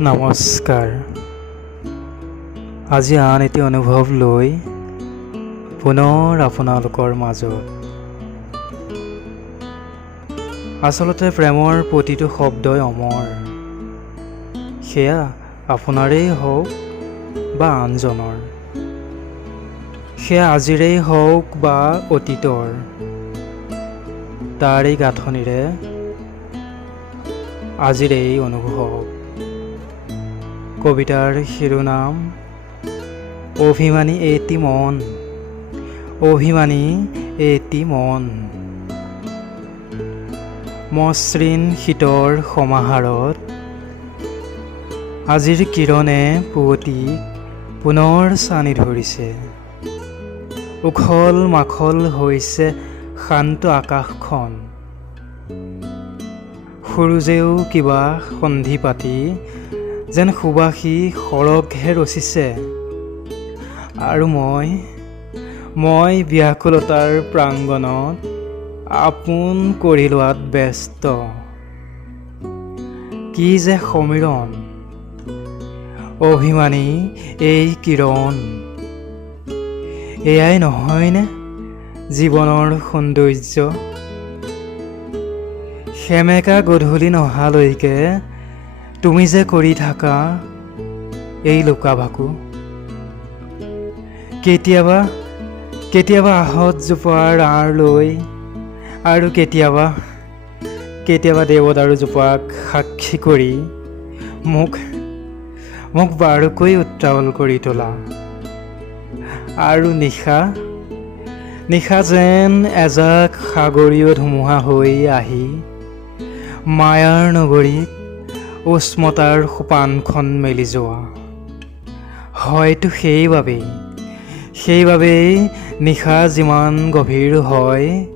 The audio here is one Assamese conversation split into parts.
নমস্কাৰ। আজি আন এটি অনুভৱ লৈ পুনৰ আপোনালোকৰ মাজত। আচলতে প্ৰেমৰ প্ৰতিটো শব্দই অমৰ, সেয়া আপোনাৰেই হওক বা আনজনৰ, সেয়া আজিৰেই হওক বা অতীতৰ, তাৰেই গাঁথনিৰে আজিৰ এই অনুভৱ। কবিতাৰ শিৰোনাম অভিমানী এটি মন, অভিমানী এটি মন। মসৃণ শীতৰ সমাহাৰত আজিৰ কিৰণে পুৱতিক পুনৰ চানি ধৰিছে। উখল মাখল হৈছে শান্ত আকাশখন, সূৰুযেও কিবা সন্ধি পাতি যেন সুবাসী সৰগহে ৰচিছে। আৰু মই ব্যাকুলতাৰ প্ৰাংগণত আপোন কৰি লোৱাত ব্যস্ত। কি যে সমীৰণ, অভিমানী এই কিৰণ। এয়াই নহয়নে জীৱনৰ সৌন্দৰ্য? সেমেকা গধূলি নহালৈকে তুমি যে কৰি থাকা এই লুকা-ভাকু। কেতিয়াবা আহঁত জোপাৰ আঁৰ লৈ, আৰু কেতিয়াবা দেৱদাৰু জোপাক সাক্ষী কৰি মোক বাৰুকৈ উত্ৰাৱল কৰি তোলা। আৰু নিশা যেন এজাক সাগৰীয় ধুমুহা হৈ আহি মায়াৰ নগৰীত উষ্মতাৰ সোপানখন মেলি যোৱা। হয়তো সেইবাবেই নিশা যিমান গভীৰ হয়,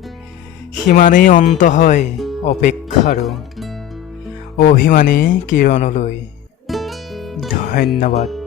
সিমানেই অন্ত হয় অপেক্ষাৰো অভিমানী কিৰণলৈ। ধন্যবাদ।